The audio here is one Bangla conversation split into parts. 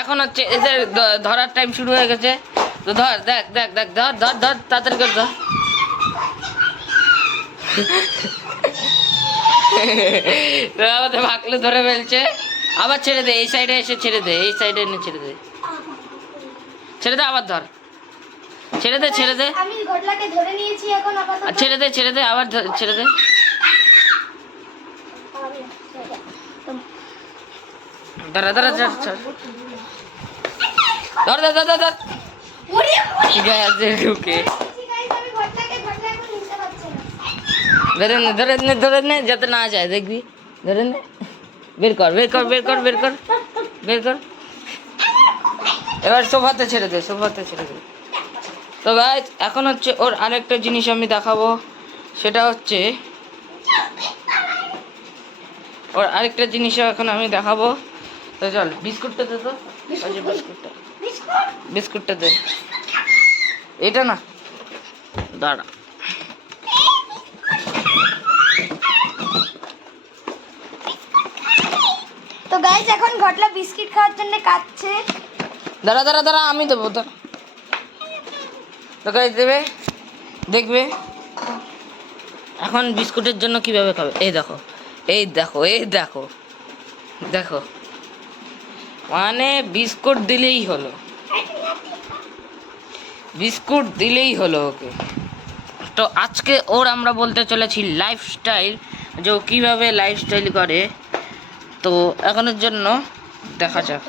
এখন হচ্ছে এদের ধরার টাইম শুরু হয়ে গেছে। তো ধর, দেখ দেখ দেখ, ধর ধর ধর, তাড়াতাড়ি করে ধর। আমাদের ভাগলে ধরে ফেলছে। আবার ছেড়ে দে, এই সাইডে এসে ছেড়ে দে, এই সাইডে এনে ছেড়ে দে, ছেড়ে দে, আবার ধর, ছেড়ে দে, ছেড়ে দে, আমি ঘটলাকে ধরে নিয়েছি এখন আপাতত। ছেড়ে দে, ছেড়ে দে, আবার ছেড়ে দে। ধর ধর ধর ধর ধর ধর ধর, গ্যাসে ঢুকে। ধরে নে, ধরে নে, ধরে নে, যাতে না যায়, দেখবি, ধরে নে, বের কর, বের কর, বের কর, বের কর, বের কর। এবার সোফাতে ছেড়ে দে, সোফাতে ছেড়ে দে। তো গাইস, এখন হচ্ছে ওর আরেকটা জিনিস আমি দেখাবো, সেটা হচ্ছে ওর আরেকটা জিনিস এখন আমি দেখাবো। তো চল, বিস্কুটটা দে তো, বিস্কুটটা, বিস্কুটটা দে, এটা না, দাঁড়া। তো গাইস, এখন ঘটলা বিস্কিট খাওয়ার জন্য কাচ্ছে। দাঁড়া দাঁড়া দাঁড়া, আমি দেবো তো। তো গাইস দেবে, দেখবে এখন বিস্কুটের জন্য কিভাবে খাবে। এই দেখো, এই দেখো, এই দেখো, দেখো, মানে বিস্কুট দিলেই হলো, বিস্কুট দিলেই হলো ওকে। তো আজকে ওর আমরা বলতে চলেছি লাইফস্টাইল, যে ও কীভাবে লাইফস্টাইল করে। তো এখনের জন্য দেখা যাক।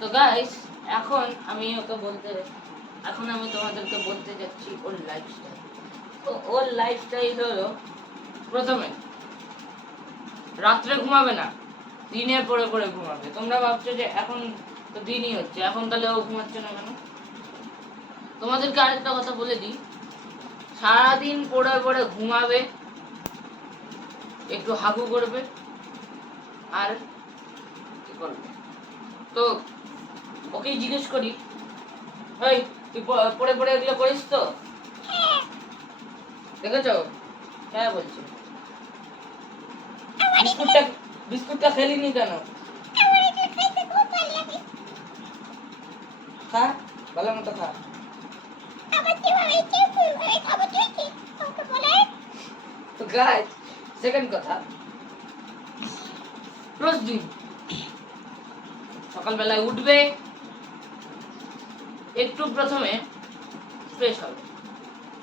তো গাইস, এখন আমি তোমাদেরকে বলতে যাচ্ছি ওর লাইফস্টাইল। তো ওর লাইফস্টাইল হলো, প্রথমে রাত্রে ঘুমাবে না, দিনের পরে পরে ঘুমাবে। তোমরা ভাবছো যে এখন তো দিনই হচ্ছে, এখন তাহলে ও ঘুমাচ্ছে না কেন? তোমাদেরকে আরেকটা কথা বলে দিই, সারাদিন পরে পরে ঘুমাবে, একটু হাগু করবে, আর কি করবে। তো ওকেই জিজ্ঞেস করি, এই তুই পরে পরে এগুলো করিস তো? দেখেছো? হ্যাঁ বলছি। বিস্কুটটা খেলিনি কেন? খা, ভালো মতো খা। তো গাইস, সেকেন্ড কথা, রোজ দিন সকালবেলায় উঠবে, একটু প্রথমে ফ্রেশ হবে,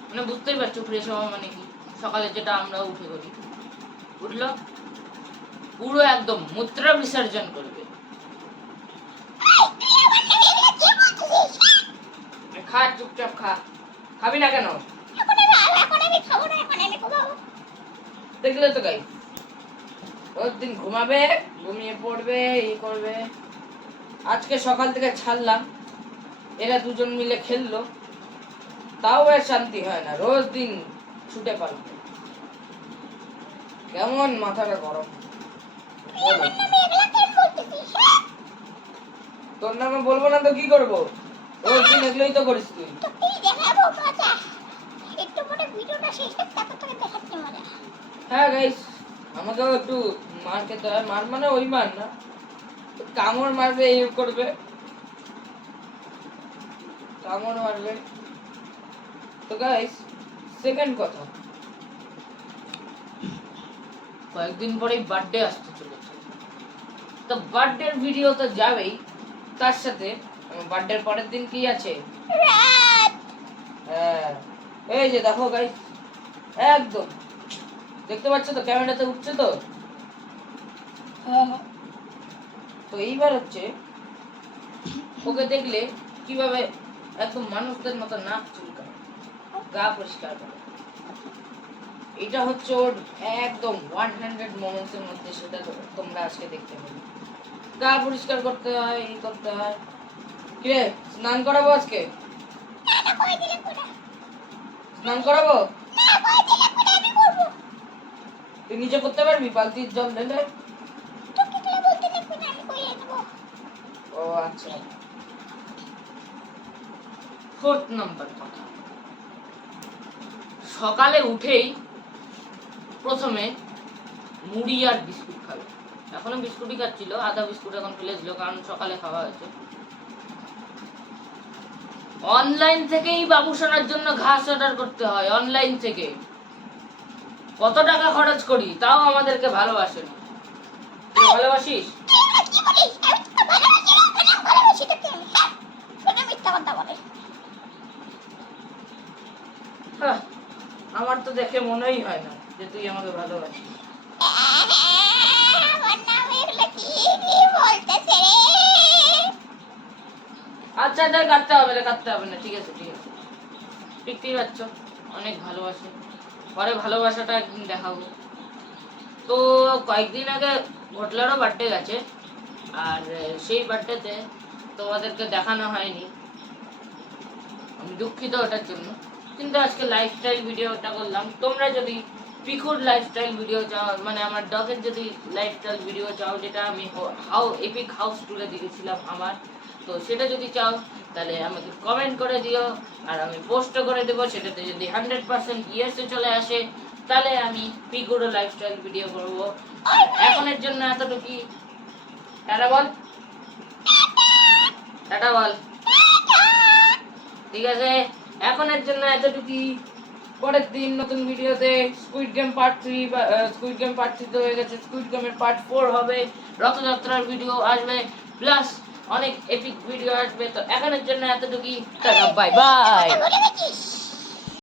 মানে বুঝতেই পারছো ফ্রেশ হওয়া মানে কি, সকালে যেটা আমরা উঠে করি। উঠলো, পুরো একদম মূত্র বিসর্জন করবে। খা, চুপচাপ খা, খাবি না কেন? দেখলে তো গাই, রোজ দিন ঘুমাবে, ঘুমিয়ে পড়বে, এই করবে। আজকে সকাল থেকে ছাড়লাম, এরা দুজন মিলে খেললো, তাও আর শান্তি হয় না, রোজ দিন ছুটে পারবে। কেমন মাথাটা গরম। তোর নামে বলবো না তো কি করবো? রোজ দিন এগুলোই তো করিস তুই। হ্যাঁ গাইস, আমাকেও একটু মার খেতে হয়, মার মানে ওই মার না, কামড় মারবে, এই করবে, কামড় মারবে। তো গাইস, সেকেন্ড কথা, কয়েকদিন পরেই বার্থডে আসতে চলেছে। তো বার্থডের ভিডিও তো যাবেই, তার সাথে বার্থডের পরের দিন কি আছে, হ্যাঁ এই যে দেখো গাইস, একদম দেখতে পাচ্ছ তো, ক্যামেরাতে উঠছে তো। তো এইবার হচ্ছে ওকে দেখলে কিভাবে একদম মানুষদের মতো নাক চুলকায়, গা পরিষ্কার করে। এটা হচ্ছে ওর একদম 100 মোমেন্টস এর মধ্যে, সেটা তোমরা আজকে দেখতে পাবে। গা পরিষ্কার করতে হয়, এই করতে হয়। কিরে, স্নান করাবো আজকে? স্নান করাবো? তুই নিচে করতে পারবি বালতির জল ঢেলে? ও আচ্ছা। ফোর্থ নাম্বার কথা, সকালে উঠেই প্রথমে মুড়ি আর বিস্কুট খাবে। এখনো বিস্কুটই খাচ্ছিল, আধা বিস্কুট এখন ফেলে দিল কারণ সকালে খাওয়া হয়েছে। অনলাইন থেকেই বাবুসোনার জন্য ঘাস অর্ডার করতে হয়, অনলাইন থেকে কত টাকা খরচ করি তাও আমাদেরকে ভালোবাসে না। তুই ভালোবাসিস? হাহ, আমার তো দেখে মনেই হয় না যে তুই আমাকে ভালোবাসিস। আচ্ছা এটা কাটতে হবে না, ঠিক আছে দেখতেই পাচ্ছ অনেক ভালোবাসে, পরে ভালোবাসাটা একদিন দেখাবো। তো কয়েকদিন আগে ঘটলারও বার্থডে গেছে, আর সেই বার্থডেতে তোমাদেরকে দেখানো হয়নি, আমি দুঃখিত ওটার জন্য। কিন্তু আজকে লাইফস্টাইল ভিডিওটা করলাম। তোমরা যদি পিকুর লাইফস্টাইল ভিডিও চাও, মানে আমার ডগের যদি লাইফস্টাইল ভিডিও চাও, যেটা আমি এপিক হাউস ট্যুরে দিয়েছিলাম আমার, তো সেটা যদি চাও তাহলে আমাকে কমেন্ট করে দিও, আর আমি পোস্ট করে দেবো। সেটাতে যদি 100% ইয়েসে চলে আসে তাহলে আমি পিকুর লাইফস্টাইল ভিডিও করব। এখনের জন্য এতটুকুই। টাটা বল, টাটা বল। ঠিক আছে, এখনের জন্য এতটুকুই। পরের দিন নতুন ভিডিওতে স্কুইড গেম পার্ট 3 বা স্কুইড গেম পার্ট 3 তো হয়ে গেছে, স্কুইড গেমের পার্ট 4 হবে, রথযাত্রার ভিডিও আসবে, প্লাস অনেক এপিক ভিডিও আসবে। তো এখনের জন্য এতটুকুই, টাটা বাই বাই।